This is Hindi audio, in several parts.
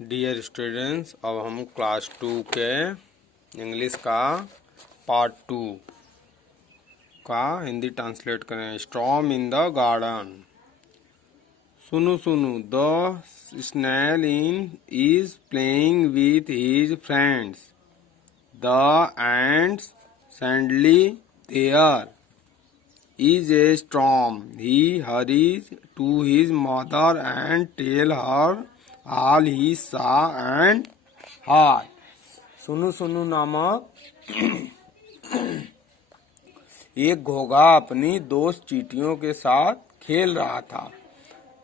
डियर स्टूडेंट्स, अब हम क्लास 2 के इंग्लिश का पार्ट 2 का हिंदी ट्रांसलेट करें। Storm in the garden. Sunu Sunu, the snail in is playing with his friends. The ants suddenly there is a storm. He hurries to his mother and tell her all he saw and heard. सुनु सुनु नामक एक घोंघा अपनी दोस्त चींटियों के साथ खेल रहा था।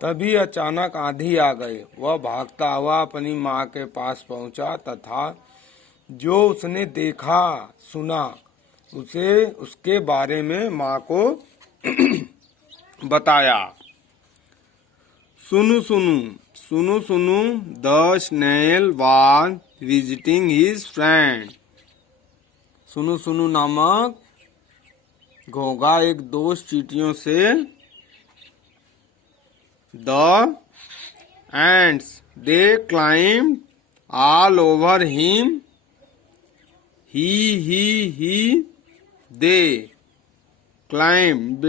तभी अचानक आंधी आ गई। वह भागता हुआ अपनी माँ के पास पहुंचा तथा जो उसने देखा सुना उसे उसके बारे में माँ को बताया। सुनु Sunu, Sunu Sunu, the snail was visiting his friend. Sunu Sunu नामक घोंघा एक दोस्त चींटियों से the ants they climbed all over him. he they climbed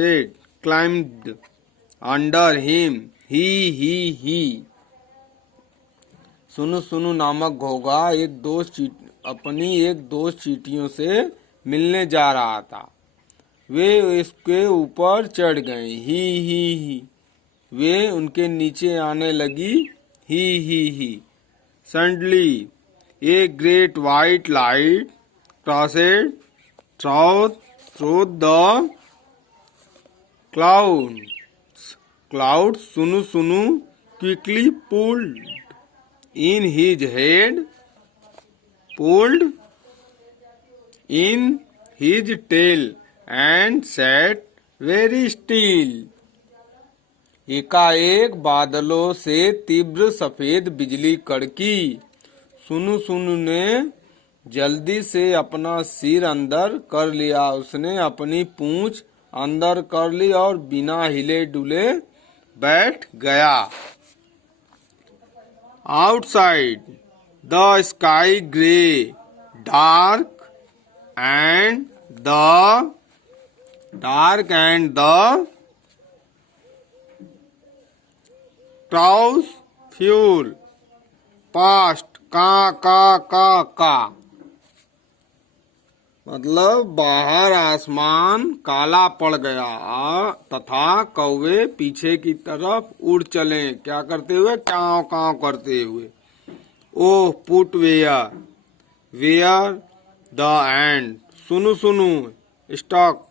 under him. he सुनु सुनु नामक घोंघा अपनी एक दोस्त चींटियों से मिलने जा रहा था। वे इसके ऊपर चढ़ गए। ही वे उनके नीचे आने लगी। He suddenly a great white light crossed through the clouds. Sunu Sunu quickly pulled in his tail and sat very still. एकाएक बादलों से तीव्र सफेद बिजली कड़की। सुनु सुनु ने जल्दी से अपना सिर अंदर कर लिया। उसने अपनी पूंछ अंदर कर ली और बिना हिले डुले बैठ गया। Outside the sky grey dark and the clouds fuel past का मतलब बाहर आसमान काला पड़ गया तथा कौवे पीछे की तरफ उड़ चले। क्या करते हुए? काव काव करते हुए। Oh put where the ants. Sunu Sunu stuck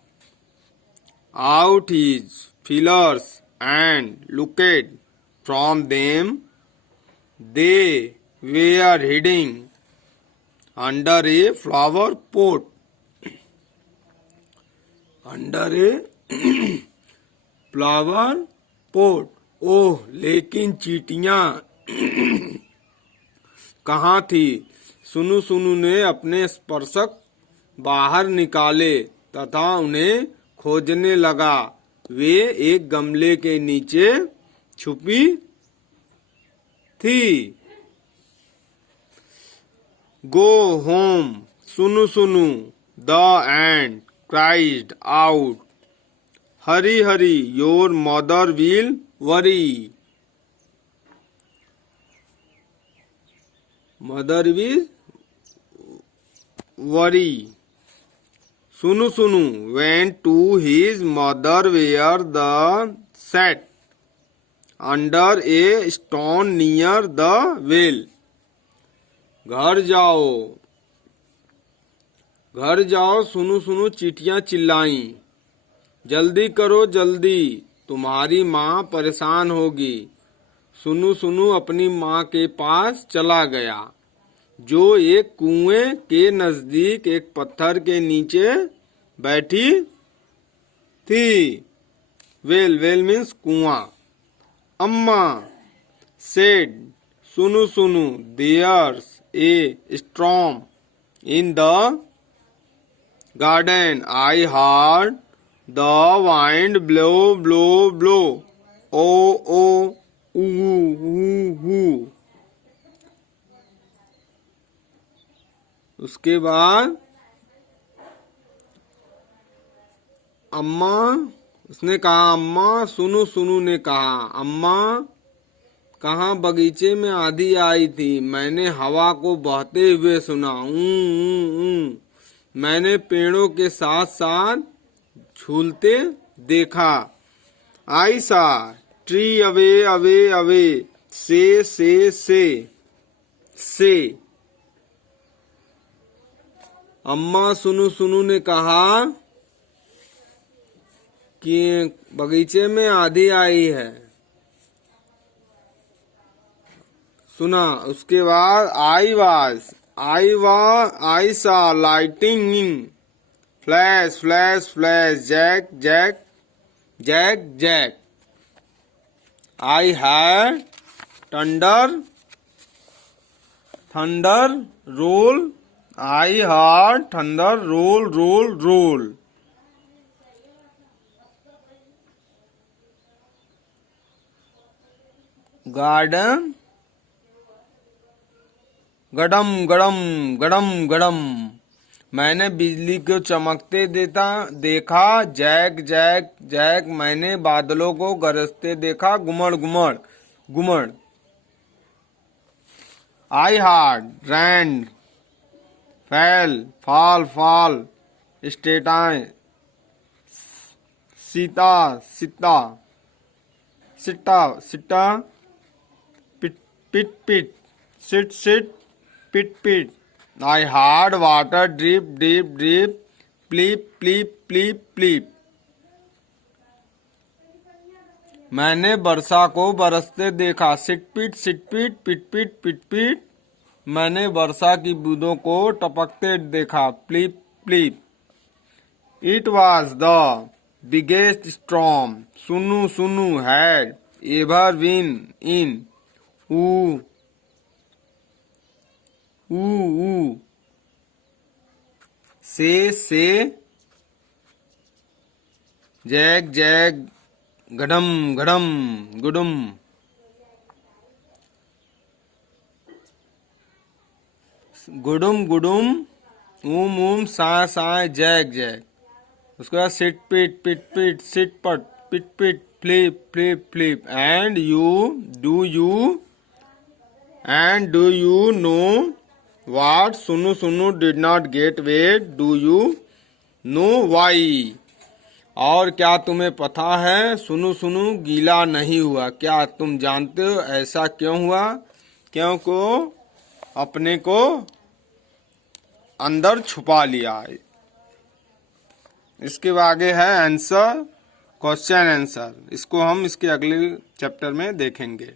out his feelers and looked from them. They were hiding under a flower pot. Under a flower pot. Oh लेकिन चींटियां कहाँ थी? सुनु सुनु ने अपने स्पर्शक बाहर निकाले तथा उन्हें खोजने लगा। वे एक गमले के नीचे छुपी थी। गो होम सुनु Sunu, the end cried out. Hurry, your mother will worry. Mother will worry. Sunu Sunu went to his mother where the sat under a stone near the well. घर जाओ सुनु सुनु चींटियां चिल्लाई। जल्दी करो जल्दी, तुम्हारी माँ परेशान होगी। सुनु सुनु अपनी माँ के पास चला गया जो एक कुएं के नजदीक एक पत्थर के नीचे बैठी थी। वेल मीन्स कुआं। अम्मा said Sunu Sunu, there's a storm in the garden. I heard the wind blow. Oh, ooh. उसके बाद अम्मा, उसने कहा अम्मा, सुनु सुनु ने कहा अम्मा कहाँ बगीचे में आंधी आई थी, मैंने हवा को बहते हुए सुना। मैंने पेड़ों के साथ साथ झूलते देखा। आई सा ट्री अवे अवे अवे, से। अम्मा सुनु सुनु ने कहा कि बगीचे में आंधी आई है, सुना। उसके बाद I saw lightning, flash flash flash, jack jack jack jack. I heard thunder thunder roll, I heard thunder roll roll roll. Garden गडम गडम गडम गडम, मैंने बिजली को चमकते देखा। जैक जैक जैक, मैंने बादलों को गरजते देखा। गुमड़ गुमड़ गुमड़। आई heard rain, fall fall fall, स्टेटाएं सीता सीता, सिट्टा सिट्टा, pit pit pit, sit sit, pit pit. I heard water drip drip drip, pleep pleep pleep pleep. मैंने वर्षा को बरसते देखा। सिटपिट सिटपिट, पिटपिट पिटपिट। मैंने वर्षा की बूंदों को टपकते देखा। Pleep pleep. It was the biggest storm Sunu Sunu had ever been in. ऊ ऊ, से, जैक जैक, गडम गडम गुडुम। गुडुम गुडुम, ऊम साय जैक जैक। उसके बाद sit pit pit pit, sit pat, pit pit, flip flip flip. And do you know What Sunu Sunu did not get wet? Do you know why? और क्या तुम्हें पता है सुनु सुनु गीला नहीं हुआ? क्या तुम जानते हो ऐसा क्यों हुआ? क्योंकि अपने को अंदर छुपा लिया। इसके आगे है आंसर, क्वेश्चन आंसर। इसको हम इसके अगले चैप्टर में देखेंगे।